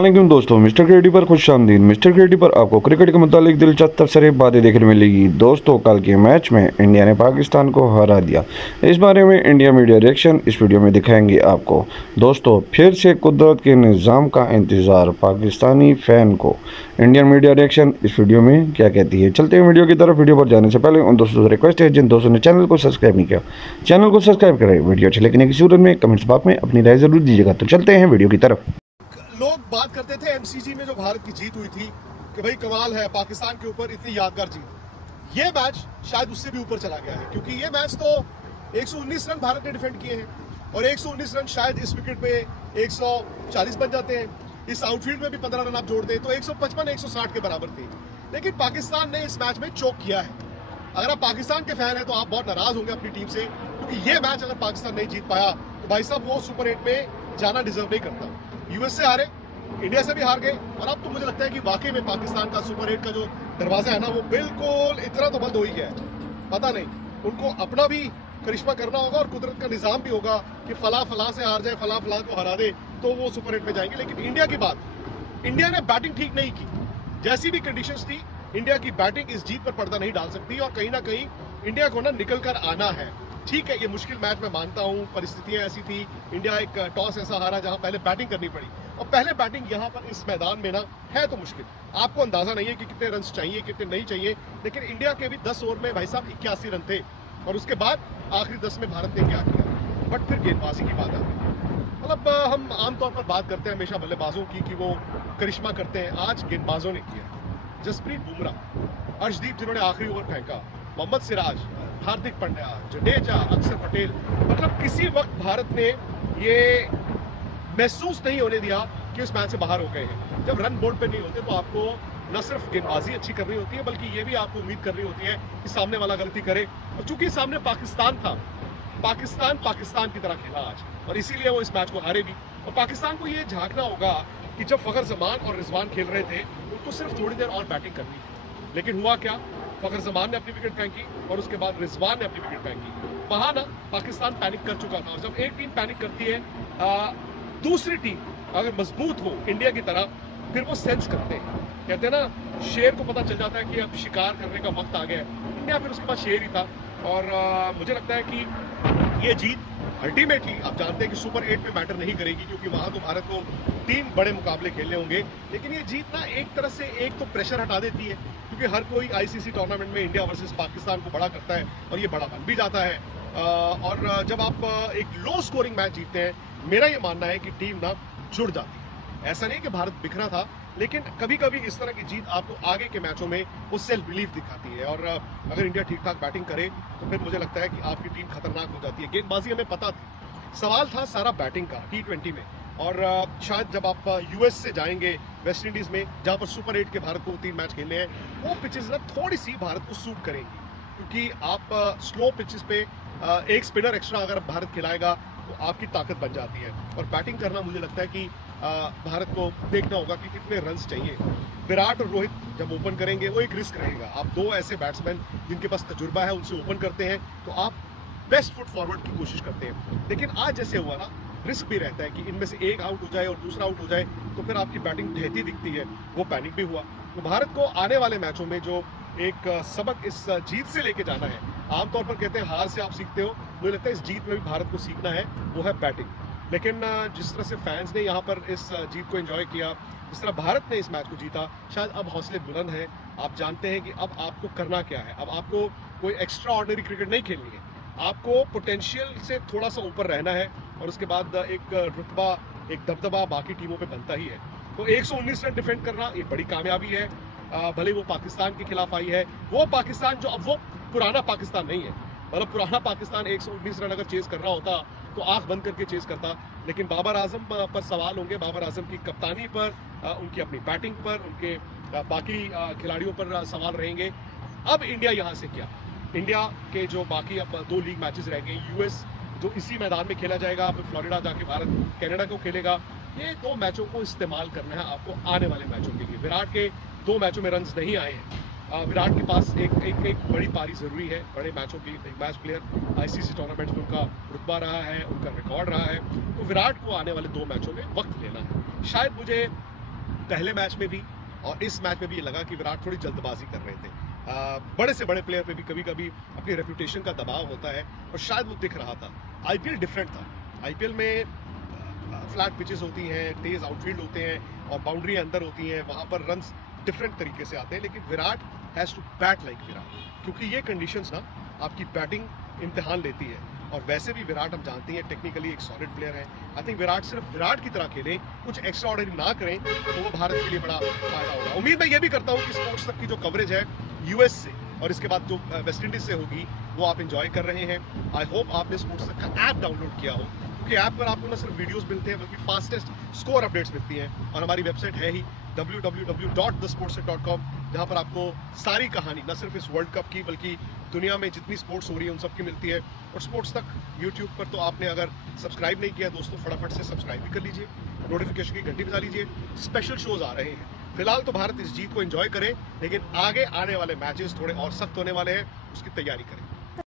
वालेकुम दोस्तों, मिस्टर क्रिकेटी पर खुशामदीद। मिस्टर क्रिकेटी पर आपको क्रिकेट के मुतालिक दिलचस्प तबसरे बातें देखने मिलेगी। दोस्तों, कल के मैच में इंडिया ने पाकिस्तान को हरा दिया। इस बारे में इंडिया मीडिया रिएक्शन इस वीडियो में दिखाएंगे आपको। दोस्तों, फिर से कुदरत के निज़ाम का इंतज़ार पाकिस्तानी फ़ैन को। इंडियन मीडिया रिएक्शन इस वीडियो में क्या कहती है। चलते हैं वीडियो की तरफ। वीडियो पर जाने से पहले उन दोस्तों से रिक्वेस्ट है जिन दोस्तों ने चैनल को सब्सक्राइब नहीं किया, चैनल को सब्सक्राइब करें। वीडियो अच्छी लगने की सूरत में कमेंट्स बॉक्स में अपनी राय जरूर दीजिएगा। तो चलते हैं वीडियो की तरफ। लोग बात करते थे एमसीजी में जो भारत की जीत हुई थी कि भाई कमाल है पाकिस्तान के ऊपर, इतनी यादगार जीत। ये मैच शायद उससे भी ऊपर चला गया है, क्योंकि ये मैच तो 119 रन भारत ने डिफेंड किए हैं और 119 रन शायद इस विकेट पे 140 बन जाते हैं। इस आउटफील्ड में भी 15 रन आप जोड़ दें तो 155-160 के बराबर थे। लेकिन पाकिस्तान ने इस मैच में चोक किया है। अगर आप पाकिस्तान के फैन हैं तो आप बहुत नाराज होंगे अपनी टीम से, क्योंकि ये मैच अगर पाकिस्तान नहीं जीत पाया तो भाई साहब वो सुपर 8 में जाना डिजर्व नहीं करता। यूएस से हारे, इंडिया से भी हार गए, और अब तो मुझे लगता है कि वाकई में पाकिस्तान का सुपर 8 का जो दरवाजा है ना, वो बिल्कुल इतना तो बंद हो ही गया है। पता नहीं, उनको अपना भी करिश्मा करना होगा और कुदरत का निजाम भी होगा कि फला से हार जाए, फला को हरा दे तो वो सुपर 8 में जाएंगे। लेकिन इंडिया की बात, इंडिया ने बैटिंग ठीक नहीं की। जैसी भी कंडीशंस थी, इंडिया की बैटिंग इस जीत पर पर्दा नहीं डाल सकती, और कहीं ना कहीं इंडिया को ना निकल कर आना है। ठीक है, ये मुश्किल मैच मैं मानता हूं, परिस्थितियां ऐसी थी, इंडिया एक टॉस ऐसा हारा जहां पहले बैटिंग करनी पड़ी, और पहले बैटिंग यहां पर इस मैदान में ना है तो मुश्किल। आपको अंदाजा नहीं है कि कितने रन चाहिए, कितने नहीं चाहिए, लेकिन इंडिया के भी 10 ओवर में भाई साहब 81 रन थे, और उसके बाद आखिरी 10 में भारत ने क्या किया। बट फिर गेंदबाजी की बात आती है। मतलब हम आमतौर पर बात करते हैं हमेशा बल्लेबाजों की कि वो करिश्मा करते हैं, आज गेंदबाजों ने किया। जसप्रीत बुमराह, अर्शदीप जिन्होंने आखिरी ओवर फेंका, मोहम्मद सिराज, हार्दिक पांड्या, जडेजा, अक्षर पटेल, मतलब किसी वक्त भारत ने ये महसूस नहीं होने दिया कि इस मैच से बाहर हो गए हैं। जब रन बोर्ड पे नहीं होते तो आपको न सिर्फ गेंदबाजी अच्छी करनी होती है, बल्कि ये भी आपको उम्मीद करनी होती है कि सामने वाला गलती करे। और चूंकि सामने पाकिस्तान था, पाकिस्तान की तरह खेला आज, और इसीलिए वो इस मैच को हारे भी। और पाकिस्तान को ये झांकना होगा कि जब फखर जमान और रिजवान खेल रहे थे, उनको सिर्फ थोड़ी देर और बैटिंग करनी थी। लेकिन हुआ क्या, फखर जमान ने अपनी विकेट फेंकी और उसके बाद रिजवान ने अपनी विकेट फेंकी। वहां ना पाकिस्तान पैनिक कर चुका था, और जब एक टीम पैनिक करती है, दूसरी टीम अगर मजबूत हो इंडिया की तरह, फिर वो सेंस करते हैं। कहते हैं ना, शेर को पता चल जाता है कि अब शिकार करने का वक्त आ गया है। इंडिया फिर उसके बाद शेर ही था, और मुझे लगता है कि ये जीत अल्टीमेटली आप जानते हैं कि सुपर 8 में मैटर नहीं करेगी, क्योंकि वहां तो भारत को 3 बड़े मुकाबले खेलने होंगे। लेकिन ये जीत ना एक तरह से एक तो प्रेशर हटा देती है, क्योंकि हर कोई आईसीसी टूर्नामेंट में इंडिया वर्सेस पाकिस्तान को बड़ा करता है, और ये बड़ा बन भी जाता है। और जब आप एक लो स्कोरिंग मैच जीतते हैं, मेरा ये मानना है कि टीम ना जुड़ जाती है। ऐसा नहीं कि भारत बिखरा था, लेकिन कभी कभी इस तरह की जीत आपको आगे के मैचों में वो सेल्फ बिलीफ दिखाती है। और अगर इंडिया ठीक ठाक बैटिंग करे तो फिर मुझे लगता है कि आपकी टीम खतरनाक हो जाती है। गेंदबाजी हमें पता थी, सवाल था सारा बैटिंग का T20 में। और शायद जब आप यूएस से जाएंगे वेस्ट इंडीज में, जहां पर सुपर 8 के भारत को 3 मैच खेलने हैं, वो पिचेस ना थोड़ी सी भारत को सूट करेंगी, क्योंकि आप स्लो पिचेस पे एक स्पिनर एक्स्ट्रा अगर भारत खिलाएगा तो आपकी ताकत बन जाती है। और बैटिंग करना मुझे लगता है कि भारत को देखना होगा कि कितने रन्स चाहिए। विराट और रोहित जब ओपन करेंगे, वो एक रिस्क रहेगा। आप 2 ऐसे बैट्समैन जिनके पास तजुर्बा है उनसे ओपन करते हैं, तो आप बेस्ट फुट फॉरवर्ड की कोशिश करते हैं। लेकिन आज जैसे हुआ ना, रिस्क भी रहता है कि इनमें से एक आउट हो जाए और दूसरा आउट हो जाए, तो फिर आपकी बैटिंग ढहती दिखती है। वो पैनिक भी हुआ। तो भारत को आने वाले मैचों में जो एक सबक इस जीत से लेके जाना है, आमतौर पर कहते हैं हार से आप सीखते हो, मुझे लगता है इस जीत में भी भारत को सीखना है, वो है बैटिंग। लेकिन जिस तरह से फैंस ने यहाँ पर इस जीत को एंजॉय किया, जिस तरह भारत ने इस मैच को जीता, शायद अब हौसले बुलंद हैं। आप जानते हैं कि अब आपको करना क्या है। अब आपको कोई एक्स्ट्रा ऑर्डिनरी क्रिकेट नहीं खेलनी है, आपको पोटेंशियल से थोड़ा सा ऊपर रहना है, और उसके बाद एक रुतबा, एक दबदबा बाकी टीमों पे बनता ही है। तो 119 रन डिफेंड करना एक बड़ी कामयाबी है। भले वो पाकिस्तान के खिलाफ आई है, वो पाकिस्तान जो अब वो पुराना पाकिस्तान नहीं है। मतलब पुराना पाकिस्तान 119 रन अगर चेज कर रहा होता तो आंख बंद करके चेज करता। लेकिन बाबर आजम पर सवाल होंगे, बाबर आजम की कप्तानी पर, उनकी अपनी बैटिंग पर, उनके बाकी खिलाड़ियों पर सवाल रहेंगे। अब इंडिया यहाँ से क्या, इंडिया के जो बाकी अब 2 लीग मैचेस रह गए, यूएस जो इसी मैदान में खेला जाएगा, फिर फ्लोरिडा जाके भारत कनाडा को खेलेगा। ये 2 मैचों को इस्तेमाल करना है आपको आने वाले मैचों के लिए। विराट के 2 मैचों में रन्स नहीं आए हैं। विराट के पास एक बड़ी पारी जरूरी है, बड़े मैचों की। एक मैच प्लेयर आईसीसी टूर्नामेंट में उनका रुतबा रहा है, उनका रिकॉर्ड रहा है। तो विराट को आने वाले 2 मैचों में वक्त लेना है। शायद मुझे पहले मैच में भी और इस मैच में भी ये लगा कि विराट थोड़ी जल्दबाजी कर रहे थे। बड़े से बड़े प्लेयर पे भी कभी कभी अपनी रेपुटेशन का दबाव होता है और शायद वो दिख रहा था। आईपीएल डिफरेंट था। आईपीएल में फ्लैट पिचेस होती हैं, तेज आउटफील्ड होते हैं और बाउंड्री अंदर होती हैं, वहां पर रन्स डिफरेंट तरीके से आते हैं। लेकिन Virat has to bat like Virat, क्योंकि ये कंडीशंस ना आपकी बैटिंग इम्तिहान लेती है। और वैसे भी विराट हम जानते हैं टेक्निकली एक सॉलिड प्लेयर है। आई थिंक विराट सिर्फ विराट की तरह खेलें, कुछ एक्स्ट्रा ऑर्डिनरी ना करें तो वो भारत के लिए बड़ा फायदा होगा। उम्मीद मैं ये भी करता हूँ कि स्पोर्ट्स तक की जो कवरेज है यूएस से और इसके बाद जो वेस्ट इंडीज से होगी वो आप एंजॉय कर रहे हैं। आई होप आपने स्पोर्ट्स तक का ऐप डाउनलोड किया हो, क्योंकि ऐप पर आपको न सिर्फ वीडियोस मिलते हैं बल्कि फास्टेस्ट स्कोर अपडेट्स मिलती हैं। और हमारी वेबसाइट है ही www.thesportsnet.com, जहां पर आपको सारी कहानी न सिर्फ इस वर्ल्ड कप की बल्कि दुनिया में जितनी स्पोर्ट्स हो रही है उन सब की मिलती है। और स्पोर्ट्स तक यूट्यूब पर तो आपने अगर सब्सक्राइब नहीं किया दोस्तों, फटाफट से सब्सक्राइब भी कर लीजिए, नोटिफिकेशन की घंटी बजा लीजिए। स्पेशल शोज आ रहे हैं। फिलहाल तो भारत इस जीत को एंजॉय करे, लेकिन आगे आने वाले मैचेस थोड़े और सख्त होने वाले हैं, उसकी तैयारी करें।